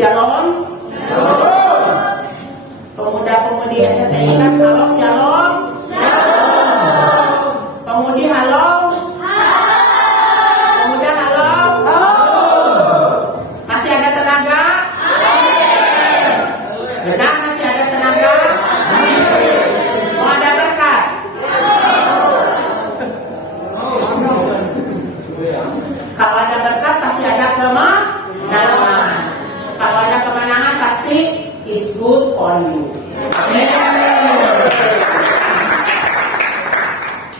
Shalom. Pemuda-pemudi STI kan, halo shalom. Pemudi halo. Pemuda halo. Masih ada tenaga? Benar, masih ada tenaga? Mau ada berkat? Kalau ada berkat pasti ada kemenangan. Kalau ada kemenangan pasti is good for you.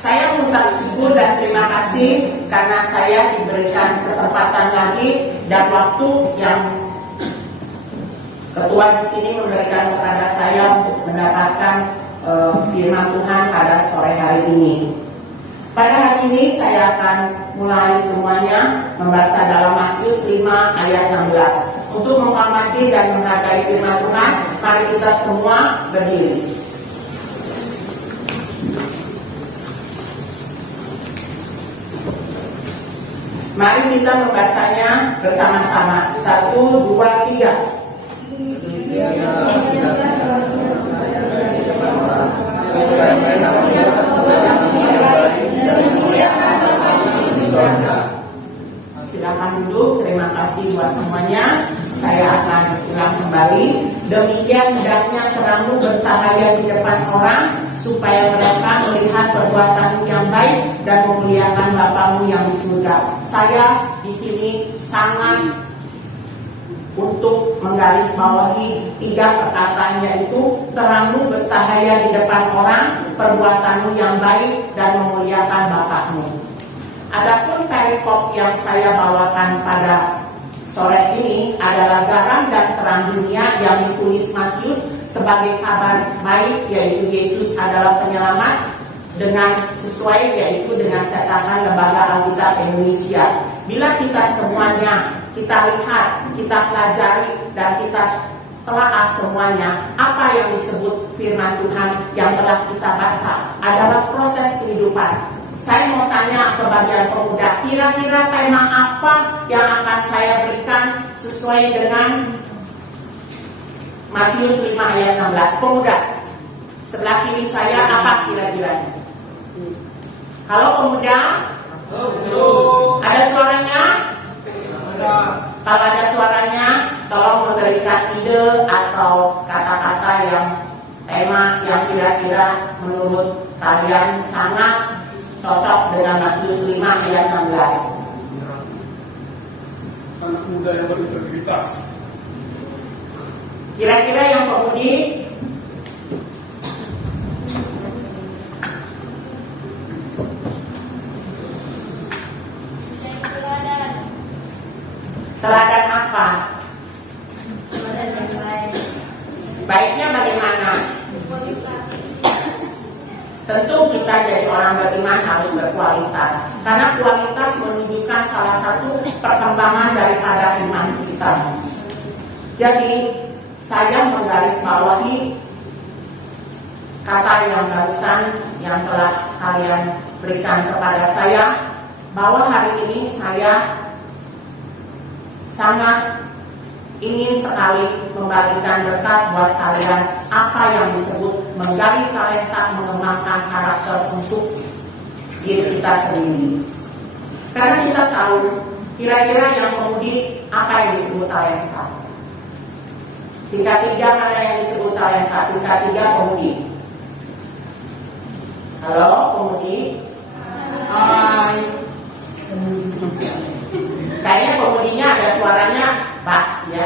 Saya mengucap syukur dan terima kasih karena saya diberikan kesempatan lagi dan waktu yang ketua di sini memberikan kepada saya untuk mendapatkan firman Tuhan pada sore hari ini. Pada hari ini saya akan mulai semuanya membaca dalam Matius 5 ayat 16. Untuk menghormati dan menghargai firman Tuhan, mari kita semua berdiri. Mari kita membacanya bersama-sama. 1, 2, 3. Silakan duduk. Terima kasih buat semuanya. Saya akan ulang kembali. Demikian hendaknya terangmu bercahaya di depan orang, supaya mereka melihat perbuatanmu yang baik dan memuliakan Bapamu yang di surga. Saya di sini sangat untuk menggarisbawahi 3 perkataan, yaitu terangmu bercahaya di depan orang, perbuatanmu yang baik dan memuliakan Bapamu. Adapun perikop yang saya bawakan pada sore ini adalah garam dan terang dunia yang ditulis Matius sebagai kabar baik, yaitu Yesus adalah penyelamat dengan sesuai yaitu dengan cetakan Lembaga Alkitab Indonesia. Bila kita semuanya kita lihat, kita pelajari dan kita telaah semuanya, apa yang disebut firman Tuhan yang telah kita baca adalah proses kehidupan. Saya mau tanya ke bagian pemuda, kira-kira tema apa yang akan saya berikan sesuai dengan Matius 5 ayat 16. Pemuda, sebelah kiri saya apa kira-kira? Halo pemuda? Ada suaranya? Kalau ada suaranya, tolong memberikan ide atau kata-kata yang tema yang kira-kira menurut kalian sangat cocok dengan Matius 5 ayat 16. Anak muda yang berintegritas. Kira-kira yang pemudi? Teladan apa? Baiknya bagaimana? Tentu kita jadi orang beriman harus berkualitas, karena kualitas menunjukkan salah satu perkembangan daripada iman kita. Jadi saya menggarisbawahi kata yang barusan yang telah kalian berikan kepada saya, bahwa hari ini saya sangat ingin sekali membagikan berkat buat kalian, apa yang disebut menggali talenta, mengembangkan karakter untuk diri kita sendiri. Karena kita tahu kira-kira yang pemudi apa yang disebut talenta. Tingkat 3 mana yang disebut talenta? Tingkat 3 pemudi. Halo pemudi. Hai. Kayaknya pemudinya ada suaranya bass ya.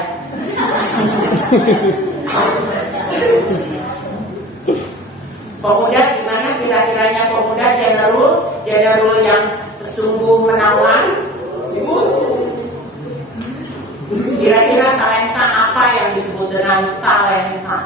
Pemuda gimana kira-kiranya pemuda general yang sungguh menawan? Kira-kira talenta apa yang disebut dengan talenta?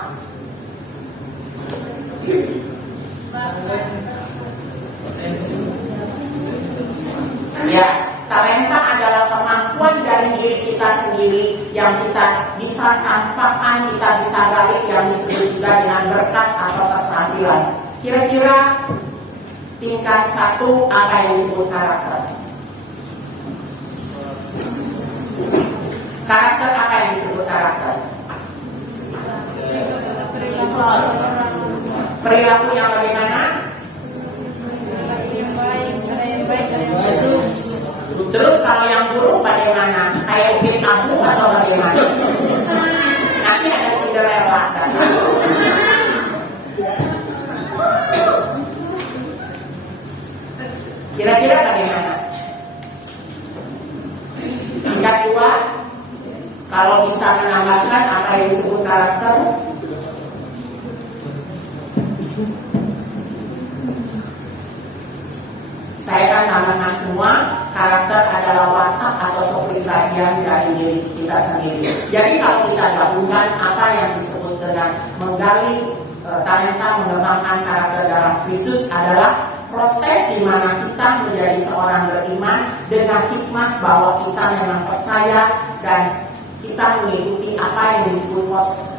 Ya, talenta adalah kemampuan dari diri kita sendiri yang kita bisa campakkan, kita bisa gali, yang disebut juga dengan berkat atau keterampilan. Kira-kira tingkat 1 apa yang disebut karakter? Karakter apa yang disebut karakter? Perilaku yang bagaimana? Terus kalau yang buruk bagaimana? Kayak ubin abu atau bagaimana? Nanti ada Cinderella. Kira-kira bagaimana? Tingkat 2, kalau bisa menambahkan apa yang disebut karakter. Saya akan tambahkan semua. Karakter adalah watak atau kepribadian dari diri kita sendiri. Jadi kalau kita gabungkan apa yang disebut dengan menggali talenta mengembangkan karakter dalam Kristus adalah proses di mana kita menjadi seorang beriman dengan hikmat bahwa kita memang percaya dan kita mengikuti apa yang disebut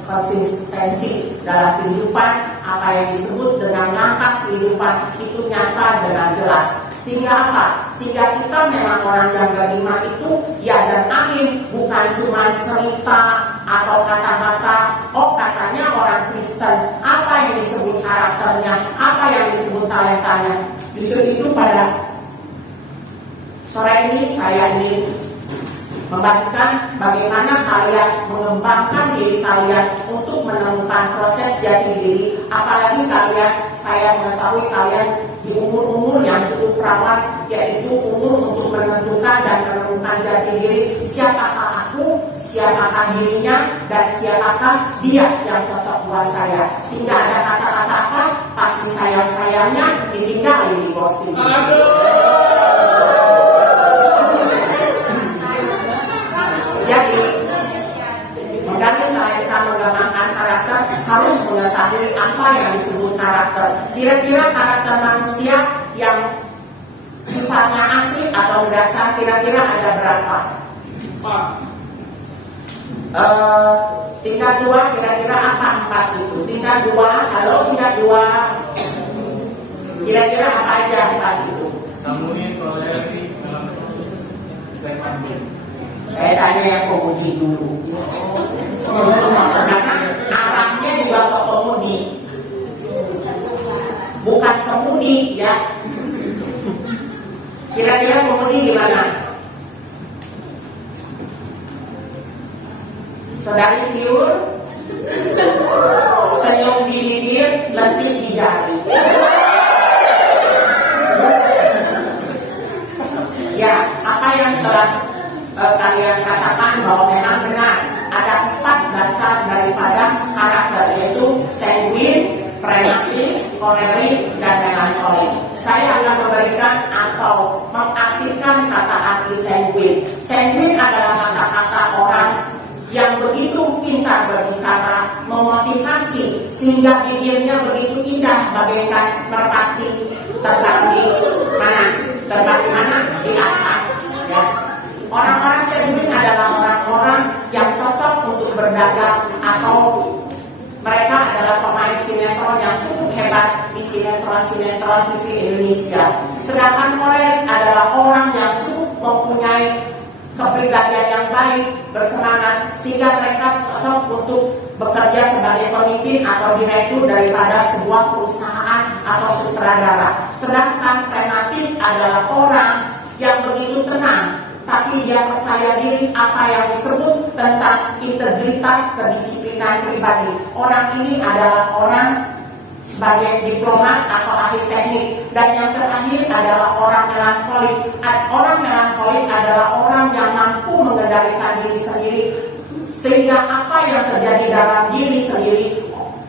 konsistensi dalam kehidupan, apa yang disebut dengan langkah kehidupan itu nyata dengan jelas. Sehingga apa? Sehingga kita memang orang yang beriman itu ya dan amin, bukan cuma cerita atau kata-kata. Oh, katanya orang Kristen, apa yang disebut karakternya, apa yang disebut talentanya. Justru itu pada sore ini saya ingin membagikan bagaimana kalian mengembangkan diri kalian untuk menemukan proses jati diri. Apalagi kalian, saya mengetahui kalian di umur-umur yang cukup rawan, yaitu umur untuk menentukan dan menemukan jati diri. Siapakah aku, siapakah dirinya, dan siapakah dia yang cocok buat saya. Sehingga ada kata-kata apa, pasti sayang-sayangnya ditinggalin di ghosting. Jadi, menggali talenta mengembangkan karakter harus mengetahui apa yang disebut karakter. Kira-kira karakter manusia yang sifatnya asli atau mendasar kira-kira ada berapa? Tingkat 2 kira-kira apa 4 itu? Tingkat 2, halo tingkat 2. Kira-kira apa aja 4 itu? Sambungin toleransi dalam Saya tanya yang pemudi dulu. Karena arahnya juga ke pemudi, bukan kemudi ya. Kira-kira pemudi gimana? Saudari Tiur, senyum di bibir, lentik di jari. Ya, apa yang telah kalian katakan bahwa memang benar ada 4 dasar daripada karakter, yaitu sanguin, pragmatik, kolerik, dan melankolik. Saya akan memberikan atau mengartikan kata arti sanguin. Sanguin adalah kata-kata orang yang begitu pintar berbicara, memotivasi, sehingga bibirnya begitu indah bagaikan merpati terbang di mana? Terbang di mana? Di atas. Ya. Orang-orang sanguin adalah orang-orang yang cocok untuk berdagang atau mereka adalah pemain sinetron yang cukup hebat di sinetron-sinetron TV Indonesia. Sedangkan kolerik adalah orang yang cukup mempunyai kepribadian yang baik, bersemangat, sehingga mereka cocok untuk bekerja sebagai pemimpin atau direktur daripada sebuah perusahaan atau sutradara. Sedangkan pragmatik adalah orang yang begitu tenang, tapi dia percaya diri apa yang disebut tentang integritas kedisiplinan pribadi. Orang ini adalah orang sebagai diplomat atau ahli teknik. Dan yang terakhir adalah orang melankolik. Orang melankolik adalah orang yang mampu mengendalikan diri sendiri, sehingga apa yang terjadi dalam diri sendiri,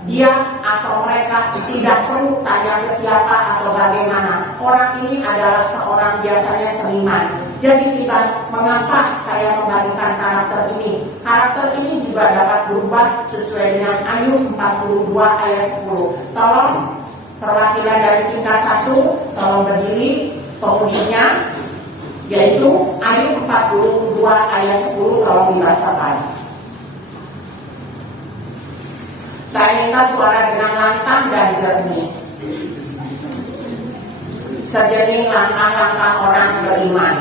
dia atau mereka tidak perlu tanya ke siapa atau bagaimana. Orang ini adalah seorang biasanya seniman. Jadi kita, mengapa saya membagikan karakter ini? Karakter ini juga dapat berubah sesuai dengan Ayub 42 ayat 10. Tolong perwakilan dari tingkat 1, tolong berdiri pemudinya, yaitu Ayub 42 ayat 10, tolong dibacakan. Saya minta suara dengan lantang dan jernih. Sejenis langkah-langkah orang beriman.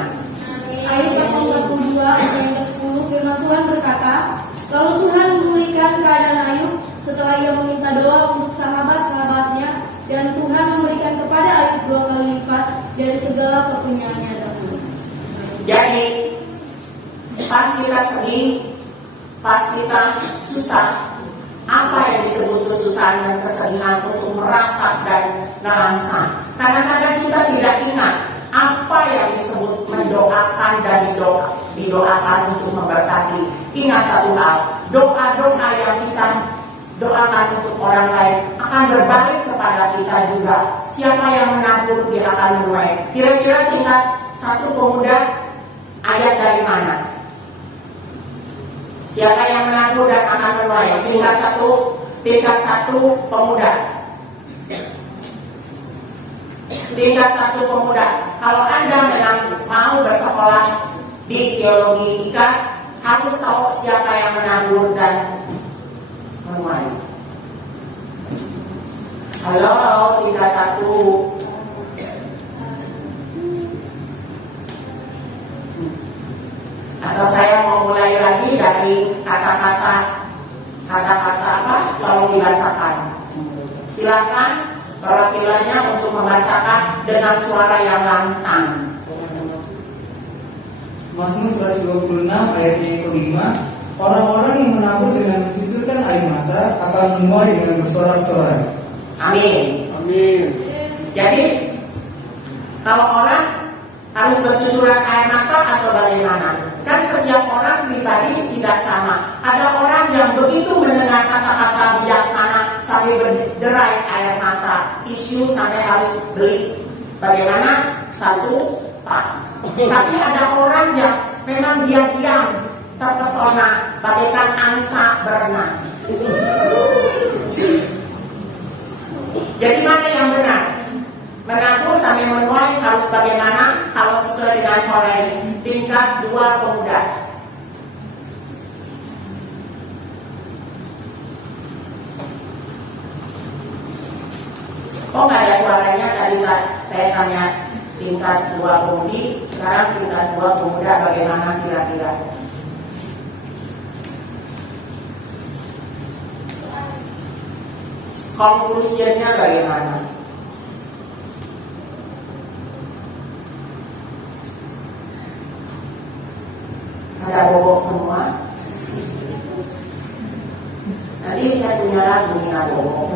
Ayub 42 ayat 10, firman Tuhan berkata, lalu Tuhan memulihkan keadaan Ayub Setelah ia meminta doa untuk sahabat-sahabatnya, dan Tuhan memberikan kepada Ayub 2 kali lipat dari segala kepunyaannya tersebut. Jadi, pas kita sedih, pas kita susah, apa yang disebut kesusahan dan kesedihan untuk merangkak dan merangsang. Kadang-kadang kita tidak ingat apa yang disebut mendoakan dan didoakan untuk memberkati. Ingat satu hal, doa-doa yang kita doakan untuk orang lain akan berbalik kepada kita juga. Siapa yang menabur, dia akan menuai. Kira-kira tingkat 1 pemuda, ayat dari mana? Siapa yang menabur dan akan menuai? Tingkat satu pemuda. Tingkat 1 pemuda. Kalau Anda memang mau bersekolah di teologi IKA, harus tahu siapa yang menabur dan menuai. Halo, tingkat 1. Atau saya mau mulai lagi dari kata-kata apa? Tolong dibacakan. Silakan perwakilannya untuk membacakan dengan suara yang lantang. Mazmur 126 ayat yang kelima, orang-orang yang menabur dengan mencucurkan air mata akan menuai dengan bersorak-sorai. Amin. Amin. Jadi kalau orang harus bercucuran air mata atau bagaimana? Kan setiap orang pribadi tidak sama. Ada orang yang begitu mendengar kata-kata bijaksana sampai berderai air mata, tisu sampai harus beli. Bagaimana? 1, Pak. Tapi ada orang yang memang diam-diam terpesona bagaikan angsa berenang. Jadi mana yang benar? Menabur sampai menuai harus bagaimana? Kalau sesuai dengan Koreli, tingkat 2 pemuda. Kok nggak ada suaranya? Tadi saya tanya tingkat 2 pemudi, sekarang tingkat 2 pemuda bagaimana kira-kira? Konklusinya bagaimana? Ada bobok semua. Nanti saya punya lagu Nina Bobok.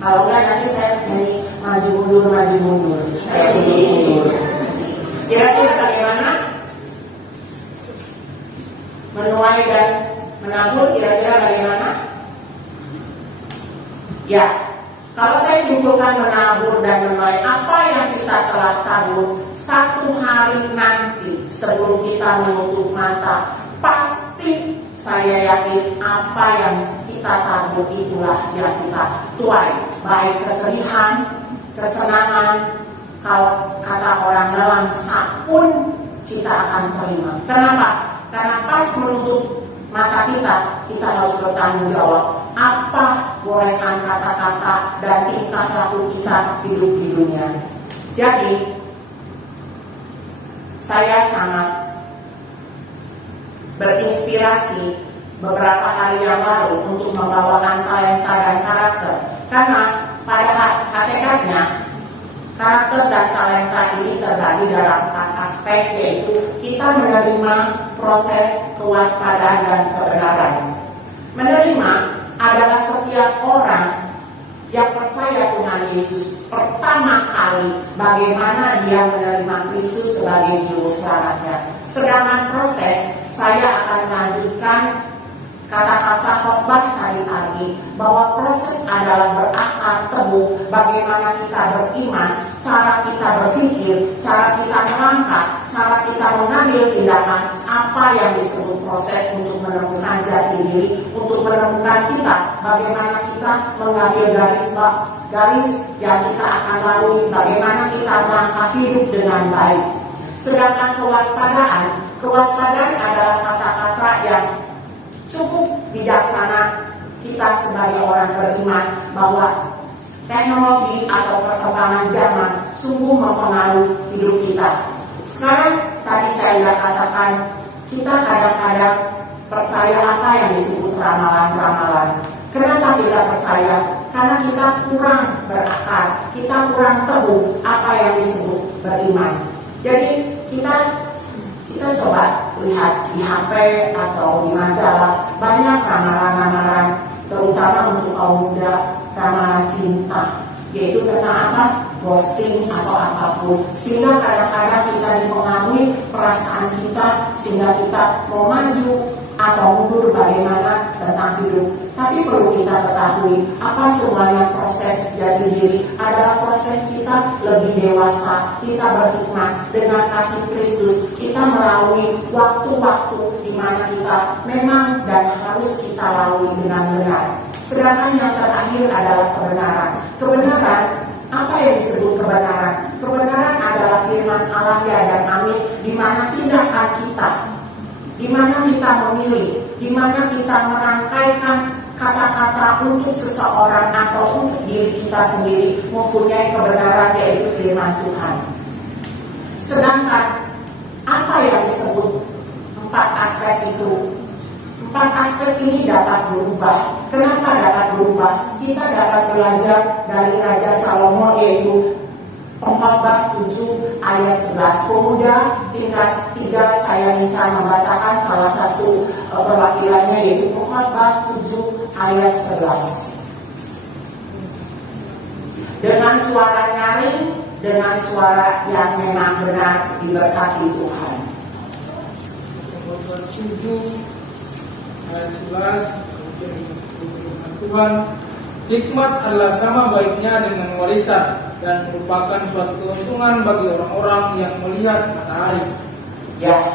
Kalau enggak nanti saya nyanyi maju mundur. Kira-kira bagaimana? Menuai dan menabur kira-kira bagaimana? Ya, kalau saya simpulkan menabur dan menuai, apa yang kita telah tabur, 1 hari nanti sebelum kita menutup mata, pasti saya yakin apa yang kita tabur itulah yang kita tuai. Baik kesedihan, kesenangan, kalau kata orang nelangsa pun kita akan terima. Kenapa? Karena pas menutup mata kita harus bertanggung jawab apa goresan kata-kata dan tingkah laku kita hidup di dunia. Jadi saya sangat berinspirasi beberapa hari yang lalu untuk membawakan talenta dan karakter, karena pada hakikatnya karakter dan talenta ini terbagi dalam 4 aspek, yaitu kita menerima proses kewaspadaan dan kebenaran. Menerima adalah setiap orang yang percaya Tuhan Yesus pertama kali bagaimana dia menerima Kristus sebagai juru selamatnya. Sedangkan proses, saya akan melanjutkan kata-kata khotbah tadi pagi, bahwa proses adalah berakar teguh bagaimana kita beriman, cara kita berpikir, cara kita melangkah, cara kita mengambil tindakan, apa yang disebut proses untuk menemukan jati diri, untuk menemukan kita, bagaimana kita mengambil garis yang kita akan lalui, bagaimana kita melangkah hidup dengan baik. Sedangkan kewaspadaan adalah kata-kata yang cukup bijaksana kita sebagai orang beriman, bahwa teknologi atau perkembangan zaman sungguh mempengaruhi hidup kita. Sekarang tadi saya sudah katakan, kita kadang-kadang percaya apa yang disebut ramalan-ramalan. Kenapa tidak percaya? Karena kita kurang berakar, kita kurang teguh apa yang disebut beriman. Jadi kita coba lihat di HP atau di majalah, banyak ramalan-ramalan, terutama untuk kaum muda, ramalan cinta, yaitu tentang apa? Ghosting atau apapun. Sehingga kadang-kadang kita dipengaruhi perasaan kita, sehingga kita mau maju atau mundur bagaimana tentang hidup. Tapi perlu kita ketahui, apa semuanya proses jadi diri adalah proses kita lebih dewasa, kita berhikmat dengan kasih Kristus, kita melalui waktu-waktu di mana kita memang dan harus kita lalui dengan benar. Sedangkan yang terakhir adalah kebenaran. Kebenaran, apa yang disebut kebenaran? Kebenaran adalah firman Allah ya dan amin, di mana tindakan kita, di mana kita memilih, di mana kita merangkaikan kata-kata untuk seseorang atau untuk diri kita sendiri mempunyai kebenaran, yaitu firman Tuhan. Sedangkan apa yang disebut 4 aspek itu? 4 aspek ini dapat berubah. Kenapa dapat berubah? Kita dapat belajar dari Raja Salomo, yaitu Pengkhotbah 7 ayat 11. Pemuda tingkat 3 saya minta membacakan salah satu perwakilannya, yaitu Pengkhotbah 7 ayat 11. Dengan suara nyaring, dengan suara yang memang benar diberkati Tuhan. Pengkhotbah 7 ayat 11. Tuhan, hikmat adalah sama baiknya dengan warisan dan merupakan suatu keuntungan bagi orang-orang yang melihat matahari. Ya,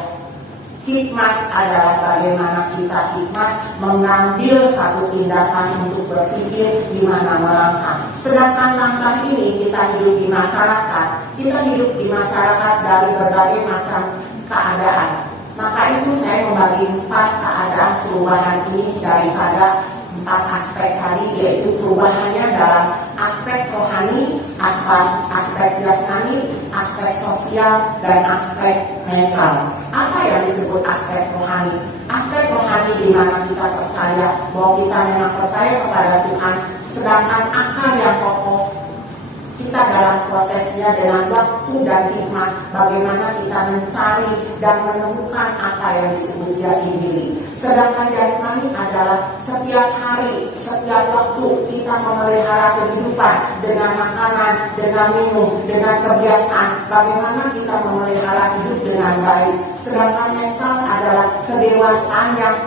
hikmat adalah bagaimana kita hikmat mengambil satu tindakan untuk berpikir di mana melangkah. Sedangkan langkah ini kita hidup di masyarakat. Kita hidup di masyarakat dari berbagai macam keadaan. Maka itu saya membagi 4 keadaan perubahan ini daripada 4 aspek tadi, yaitu perubahannya dalam aspek rohani, aspek jasmani, aspek sosial, dan aspek mental. Apa yang disebut aspek rohani? Aspek rohani di mana kita percaya bahwa kita memang percaya kepada Tuhan, sedangkan akar yang kokoh kita dalam prosesnya dengan waktu dan hikmat, bagaimana kita mencari dan menemukan apa yang disebut jati diri. Sedangkan jasmani adalah setiap hari, setiap waktu kita memelihara kehidupan dengan makanan, dengan minum, dengan kebiasaan, bagaimana kita memelihara hidup dengan baik. Sedangkan mental adalah kedewasaan yang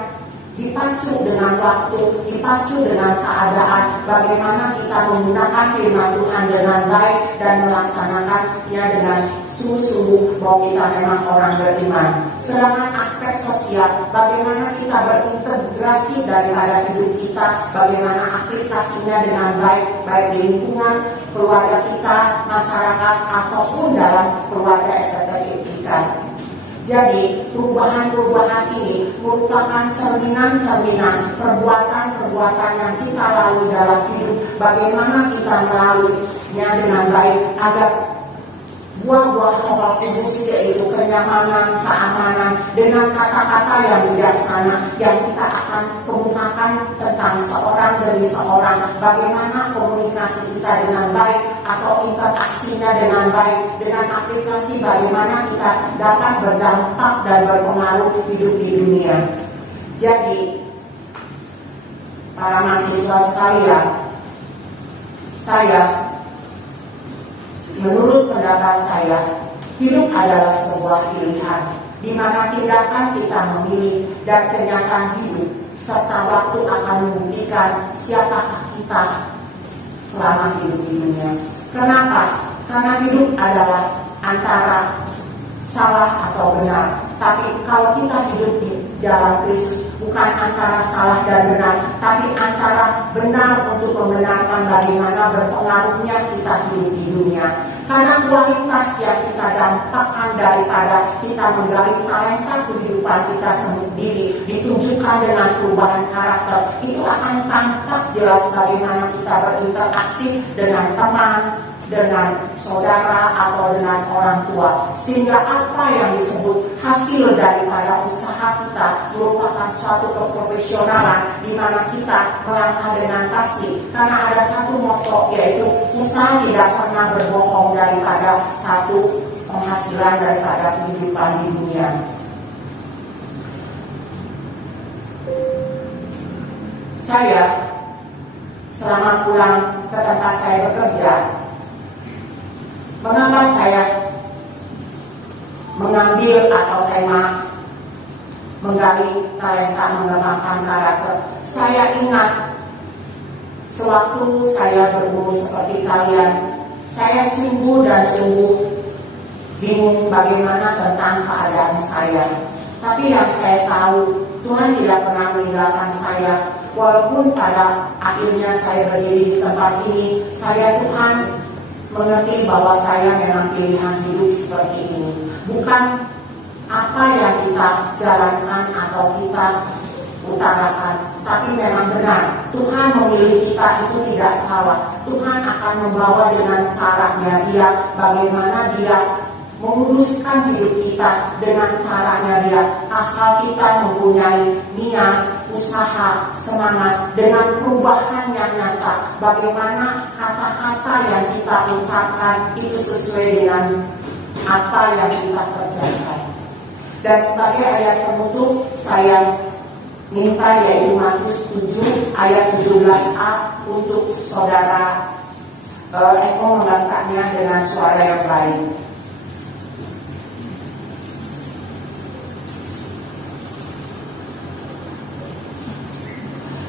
dipacu dengan waktu, dipacu dengan keadaan, bagaimana kita menggunakan firman Tuhan dengan baik dan melaksanakannya dengan sungguh-sungguh bahwa kita memang orang beriman. Sedangkan aspek sosial, bagaimana kita berintegrasi daripada hidup kita, bagaimana aplikasinya dengan baik, baik di lingkungan keluarga kita, masyarakat, ataupun dalam keluarga estetik kita. Jadi perubahan-perubahan ini merupakan cerminan-cerminan perbuatan-perbuatan yang kita lalui dalam hidup. Bagaimana kita melaluinya dengan baik agar buah-buah Roh Kudus, yaitu kenyamanan, keamanan, dengan kata-kata yang bijaksana yang kita akan kemukakan tentang seorang demi seorang. Bagaimana komunikasi kita dengan baik atau interaksinya dengan baik, dengan aplikasi bagaimana kita dapat berdampak dan berpengaruh hidup di dunia. Jadi para mahasiswa sekalian, menurut pendapat saya, hidup adalah sebuah pilihan, di mana tindakan kita memilih dan kenyataan hidup serta waktu akan membuktikan siapakah kita selama hidup di dunia. Kenapa? Karena hidup adalah antara salah atau benar. Tapi kalau kita hidup di dalam Kristus, bukan antara salah dan benar, tapi antara benar untuk membenarkan bagaimana berpengaruhnya kita hidup di dunia. Karena kualitas yang kita dampakkan daripada kita menggali talenta kehidupan kita sendiri ditunjukkan dengan perubahan karakter, itu akan tampak jelas bagaimana kita berinteraksi dengan teman, dengan saudara atau dengan orang tua, sehingga apa yang disebut hasil daripada usaha kita merupakan suatu keprofesionalan di mana kita melangkah dengan pasti, karena ada satu moto, yaitu usaha tidak pernah berbohong daripada satu penghasilan daripada kehidupan di dunia. Saya selama pulang ke tempat saya bekerja, mengapa saya mengambil atau tema menggali talenta mengembangkan karakter? Saya ingat sewaktu saya berumur seperti kalian, saya sungguh dan sungguh bingung bagaimana tentang keadaan saya. Tapi yang saya tahu, Tuhan tidak pernah meninggalkan saya. Walaupun pada akhirnya saya berdiri di tempat ini, Tuhan mengerti bahwa saya memang pilihan hidup seperti ini. Bukan apa yang kita jalankan atau kita utarakan, tapi memang benar Tuhan memilih kita, itu tidak salah. Tuhan akan membawa dengan caranya Dia, bagaimana Dia menguruskan hidup kita dengan caranya Dia, asal kita mempunyai niat, usaha, semangat dengan perubahan yang nyata. Bagaimana kata-kata yang kita ucapkan itu sesuai dengan apa yang kita kerjakan. Dan sebagai ayat penutup, saya minta yaitu Matius 7 ayat 17a untuk saudara Eko membacanya dengan suara yang baik.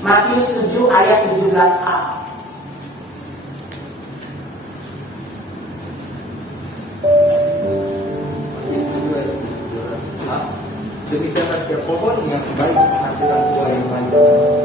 Matius 7 ayat 17a. Demikianlah setiap pohon yang baik menghasilkan buah yang baik.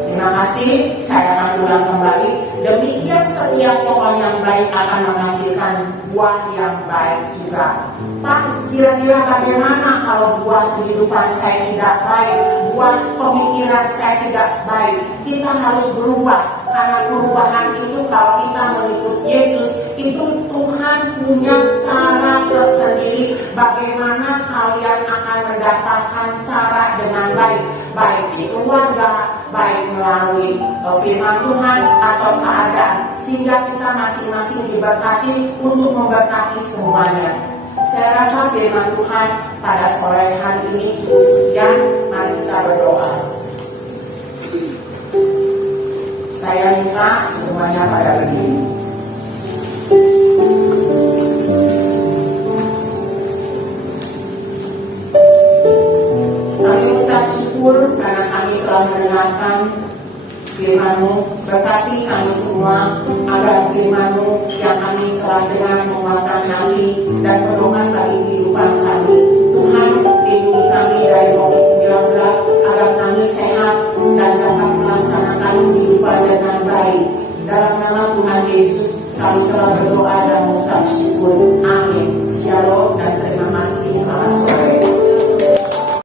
Terima kasih, saya akan ulang kembali. Demikian setiap pohon yang baik akan menghasilkan buah yang baik juga. Pak, kira-kira bagaimana kalau buah kehidupan saya tidak baik, buah pemikiran saya tidak baik? Kita harus berubah, karena perubahan itu kalau kita mengikut Yesus, itu Tuhan punya cara tersendiri bagaimana kalian akan mendapatkan cara dengan baik, baik di keluarga, baik melalui firman Tuhan atau keadaan, sehingga kita masing-masing diberkati untuk memberkati semuanya. Saya rasa firman Tuhan pada sore hari ini cukup sekian. Mari kita berdoa. Saya minta semuanya pada berdiri. Kami ucap syukur karena kami telah mendengarkan firman-Mu. Berkati kami semua agar firman-Mu yang kami telah dengar menguatkan hati dan pedoman bagi kehidupan kami. Tuhan, lindungi kami dari COVID-19 agar kami sehat dan dapat melaksanakan kehidupan dengan baik. Dalam nama Tuhan Yesus kami telah berdoa dan mengucap syukur. Amin. Shalom dan